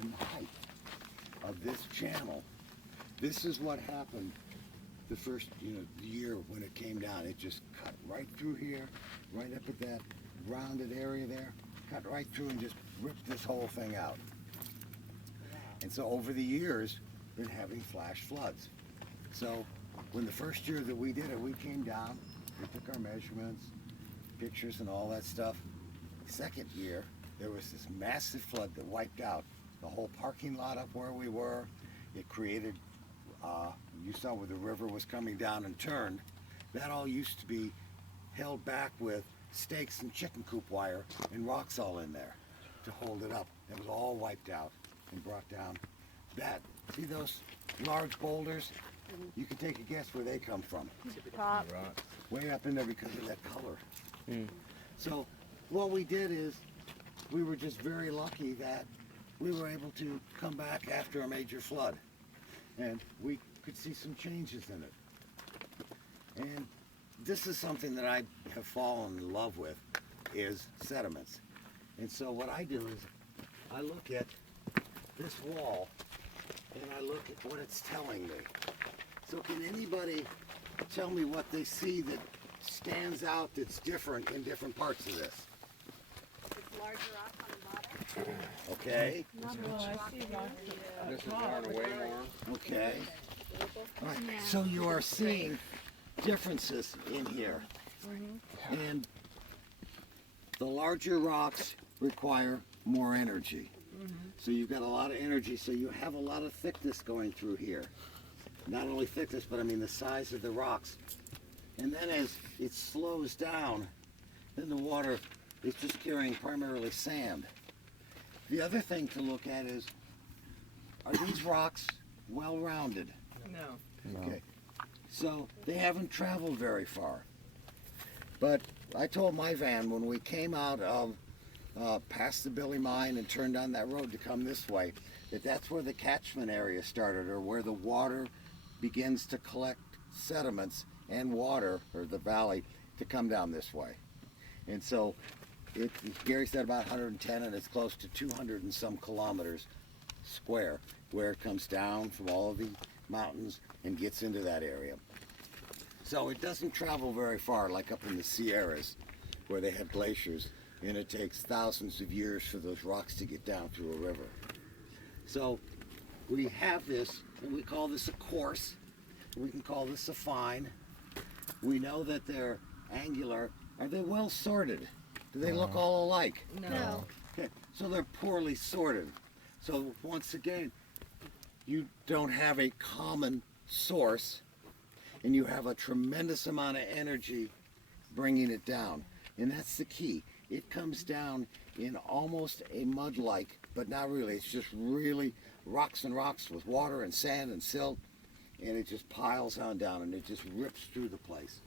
and the height of this channel. This is what happened the first year when it came down. It just cut right through here, right up at that rounded area there, cut right through and just ripped this whole thing out. And so over the years, been having flash floods. So when the first year that we did it, we came down, we took our measurements, pictures and all that stuff. Second year, there was this massive flood that wiped out the whole parking lot up where we were. It created, you saw where the river was coming down and turned. That all used to be held back with stakes and chicken coop wire and rocks all in there to hold it up. It was all wiped out and brought down. That, see those large boulders? You can take a guess where they come from. Top. Way up in there because of that color. So what we did is we were just very lucky that we were able to come back after a major flood, and we could see some changes in it. And this is something that I have fallen in love with, is sediments. And so what I do is I look at this wall and I look at what it's telling me. So can anybody tell me what they see that stands out that's different in different parts of this? It's larger rock on the bottom. Okay. This is going way more. Okay. All right. So you are seeing differences in here. And the larger rocks require more energy. So you've got a lot of energy, so you have a lot of thickness going through here. Not only thickness, but I mean the size of the rocks. And then as it slows down, then the water is just carrying primarily sand. The other thing to look at is, are these rocks well rounded? No. Okay. So they haven't traveled very far. But I told my van when we came out of past the Billy Mine and turned on that road to come this way, that's where the catchment area started, or where the water begins to collect sediments and water, or the valley, to come down this way. And so Gary said about 110, and it's close to 200 and some kilometers square, where it comes down from all of the mountains and gets into that area. So it doesn't travel very far, like up in the Sierras, where they have glaciers, and it takes thousands of years for those rocks to get down through a river. So we have this, and we call this a coarse. We can call this a fine. We know that they're angular. Are they well sorted? Do they look all alike? No. Okay, so they're poorly sorted. So once again, you don't have a common source, and you have a tremendous amount of energy bringing it down. And that's the key. It comes down in almost a mud-like, but not really. It's just really rocks and rocks with water and sand and silt, and it just piles on down, and it just rips through the place.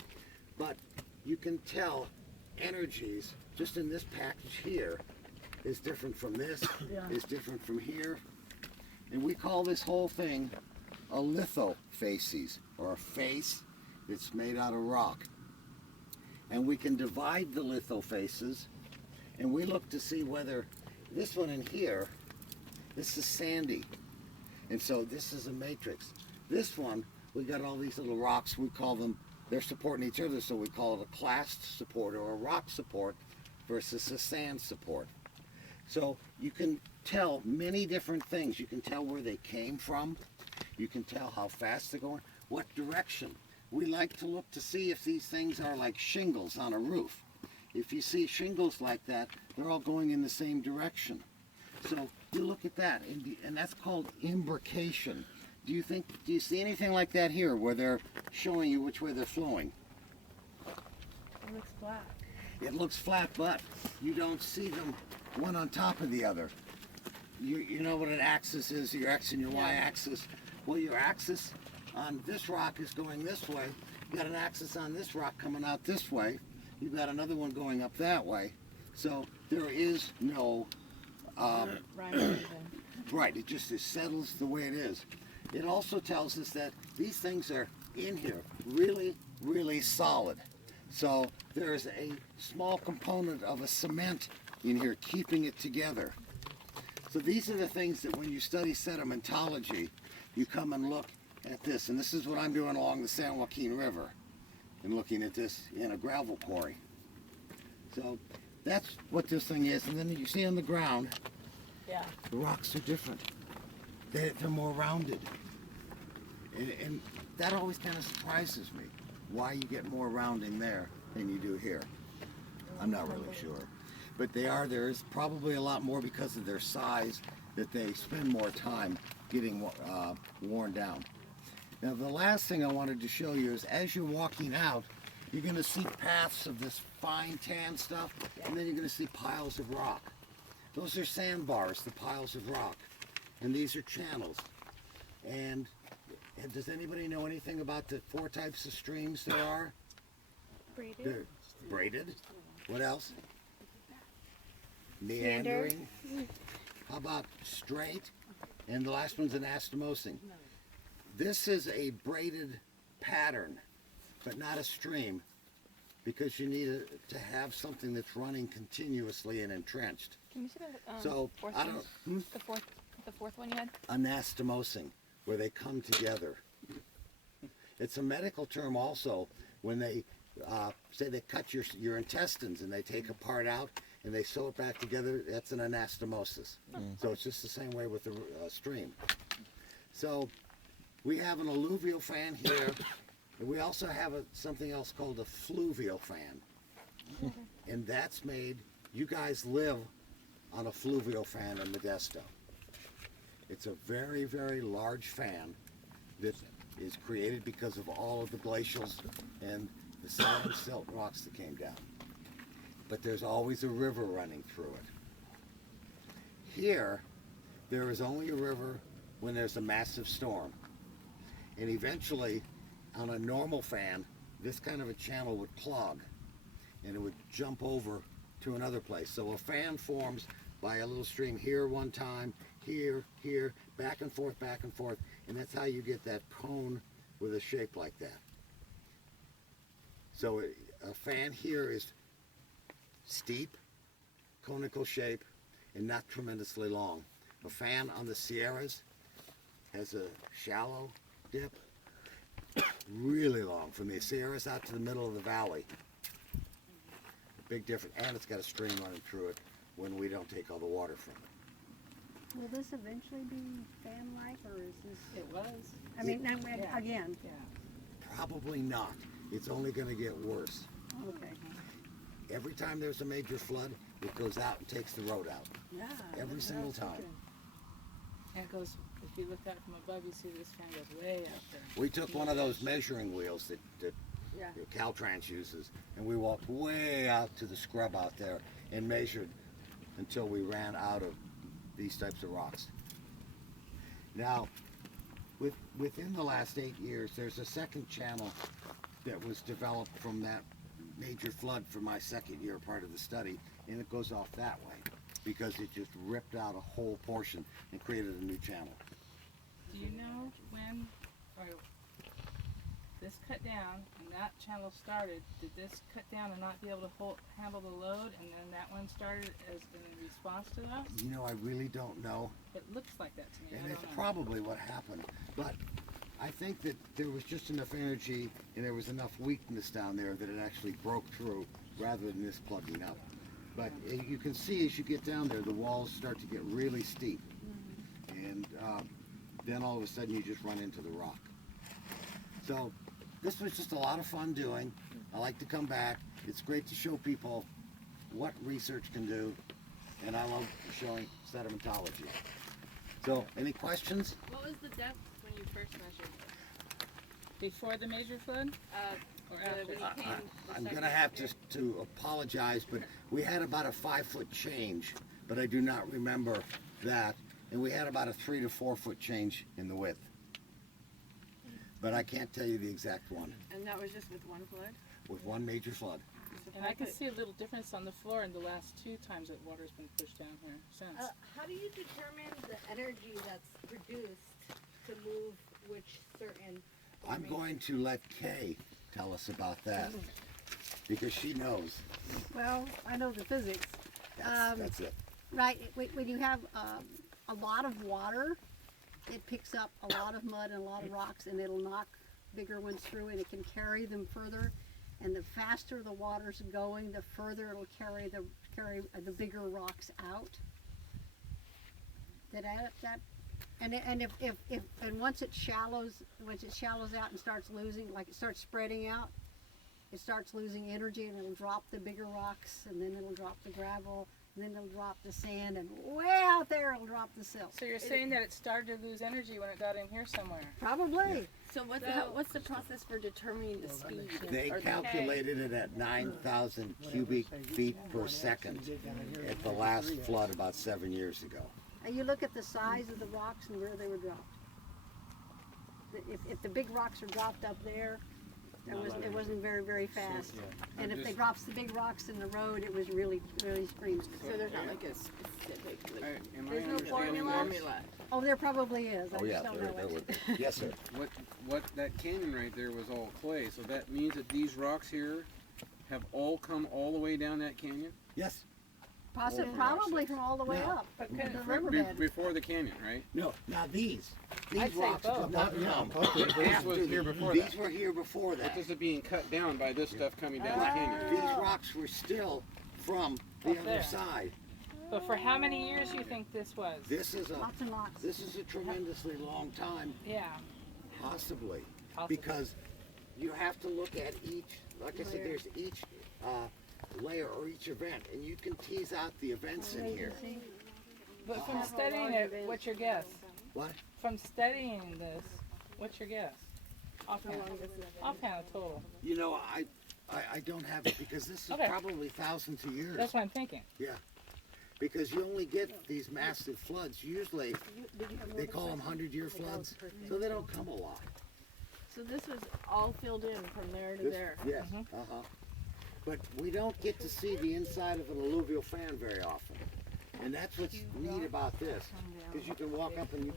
But you can tell energies just in this package here is different from this, is different from here. And we call this whole thing a lithofacies, or a face that's made out of rock. And we can divide the lithofaces, and we look to see whether this one in here, this is sandy. And so this is a matrix. This one, we got all these little rocks, we call them, they're supporting each other, so we call it a clast support or a rock support versus a sand support. So you can tell many different things. You can tell where they came from. You can tell how fast they're going, what direction. We like to look to see if these things are like shingles on a roof. If you see shingles like that, they're all going in the same direction. So you look at that, and that's called imbrication. Do you see anything like that here, where they're showing you which way they're flowing? It looks flat. It looks flat, but you don't see them one on top of the other. You know what an axis is, your X and your Y axis. Well, your axis on this rock is going this way. You got an axis on this rock coming out this way. You've got another one going up that way. So there is no, right, it settles the way it is. It also tells us that these things are in here really, really solid. So there's a small component of a cement in here keeping it together. So these are the things that when you study sedimentology, you come and look at this. And this is what I'm doing along the San Joaquin River and looking at this in a gravel quarry. So that's what this thing is. And then you see on the ground, Yeah. the rocks are different. They're more rounded. And that always kind of surprises me, why you get more rounding there than you do here. I'm not really sure. But there is probably a lot more because of their size that they spend more time getting worn down. Now the last thing I wanted to show you is as you're walking out, you're going to see paths of this fine tan stuff, and then you're going to see piles of rock. Those are sandbars, the piles of rock. And these are channels. And does anybody know anything about the 4 types of streams there are? Braided. They're braided. What else? Meandering. How about straight? And the last one's anastomosing. This is a braided pattern, but not a stream, because you need to have something that's running continuously and entrenched. Can you see the So fourth I one? don't The fourth one you had? anastomosing, where they come together. It's a medical term also when they say they cut your intestines and they take a part out and they sew it back together. That's an anastomosis. So it's just the same way with the stream. So we have an alluvial fan here, and we also have something else called a fluvial fan. And that's made, you guys live on a fluvial fan in Modesto. It's a very, very large fan that is created because of all of the glacials and the sand and silt rocks that came down. But there's always a river running through it. Here, there is only a river when there's a massive storm. And eventually, on a normal fan, this kind of a channel would clog and it would jump over to another place. So a fan forms by a little stream here one time, here, back and forth, and that's how you get that cone with a shape like that. So a fan here is steep, conical shape, and not tremendously long. A fan on the Sierras has a shallow dip, really long, from the Sierras out to the middle of the valley. Big difference, and it's got a stream running through it when we don't take all the water from it. Will this eventually be fan-like, or is this? It was. I mean, Yeah. again. Yeah. Probably not. It's only going to get worse. Okay. Every time there's a major flood, it goes out and takes the road out. Yeah. Every single time. And it goes, if you look at it from above, you see this fan goes way up there. We took one of those measuring wheels that Yeah. Caltrans uses, and we walked way out to the scrub out there and measured until we ran out of these types of rocks. Now, within the last 8 years, there's a second channel that was developed from that major flood for my second year part of the study, and it goes off that way because it just ripped out a whole portion and created a new channel. Do you know when, or this cut down and that channel started, did this cut down and not be able to handle the load, and then that one started as in response to that? You know, I really don't know, It looks like that to me. and I it's don't know. probably what happened, but I think that there was just enough energy and there was enough weakness down there that it actually broke through rather than this plugging up. But you can see as you get down there, the walls start to get really steep. And then all of a sudden you just run into the rock. So this was just a lot of fun doing. I like to come back. It's great to show people what research can do. And I love showing sedimentology. So any questions? What was the depth when you first measured? Before the major flood? Or after? When you came the I'm second gonna have year? to apologize, but we had about a 5-foot change, but I do not remember that. And we had about a 3 to 4 foot change in the width. But I can't tell you the exact one, And that was just with one flood? with one major flood. And I can see a little difference on the floor in the last 2 times that water's been pushed down here since. How do you determine the energy that's produced to move which certain? I'm going to let Kay tell us about that, because she knows. Well, I know the physics. That's it. Right, when you have a lot of water, it picks up a lot of mud and a lot of rocks, and it'll knock bigger ones through, and it can carry them further. And the faster the water's going, the further it'll carry the bigger rocks out. And once it shallows out and starts losing, like it starts spreading out, it starts losing energy, and it'll drop the bigger rocks, and then it'll drop the gravel, and then it'll drop the sand, and way out there it'll drop the silt. So you're saying that it started to lose energy when it got in here somewhere? Probably. So what's the process for determining the speed? They or the- calculated it at 9,000 cubic feet per second at the last flood about 7 years ago. And you look at the size of the rocks and where they were dropped. If the big rocks are dropped up there, it wasn't very, very fast. And if they dropped the big rocks in the road, it was really, really screaming. So there's not like a specific, like, Am I there's no understanding formula. Oh, there probably is. I Oh, yeah, just don't know there it. would. Yes, sir. what that canyon right there was all clay, so that means that these rocks here have all come all the way down that canyon? Yes. Probably from all the way No. up. But The couldn't- riverbed. Before the canyon, right? No, now these I'd say rocks both. did not come This after was here the- before These that. were here before But that. this is being cut down by this stuff coming down the canyon. These rocks were still from the Up other there. side. But for how many years you think this was? This is Lots and lots. a tremendously long time, Yeah. possibly, Possibly. because you have to look at each. Like I said, there's each layer or each event, and you can tease out the events in here. But from studying it, what's your guess? What? From studying this, what's your guess? Offhand. Offhand, total. You know, I don't have it because this is Okay. probably thousands of years. That's what I'm thinking. Yeah, because you only get these massive floods. Usually, they call them 100-year floods, so they don't come a lot. So this was all filled in from there to This- there. Yes, But we don't get to see the inside of an alluvial fan very often. And that's what's neat about this, because you can walk up and you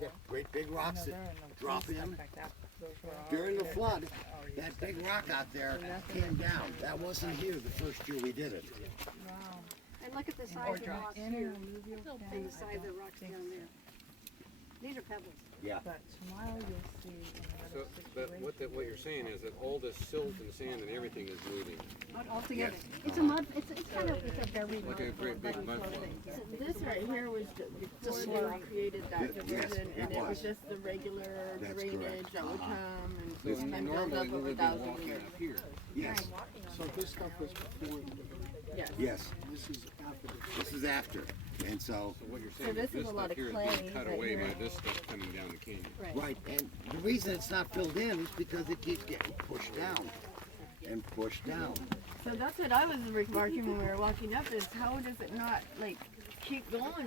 get great big rocks that drop in. During the flood, that big rock out there came down. That wasn't here the first year we did it. And look at the size of the rocks here, and the size of the rocks down there. These are pebbles. Yeah. But tomorrow you'll see So, but what you're saying is that all this silt and sand and everything is moving. All together. It's a mud, it's kind of, it's a very Like a great big mud flow. So this right here was before they created that Yes, division, it and it was was. just the regular That's drainage correct. that would Uh-huh. come and So build normally up we over would be 1,000 walking years. up here. Yes, So this stuff was before, Yes. yes. this is after the This is after. And so, So what you're So saying this is is this a lot stuff of here is clay being cut right away here. by this stuff coming down the canyon. right, and the reason it's not filled in is because it keeps getting pushed down and pushed down. So that's what I was remarking when we were walking up is how does it not like keep going right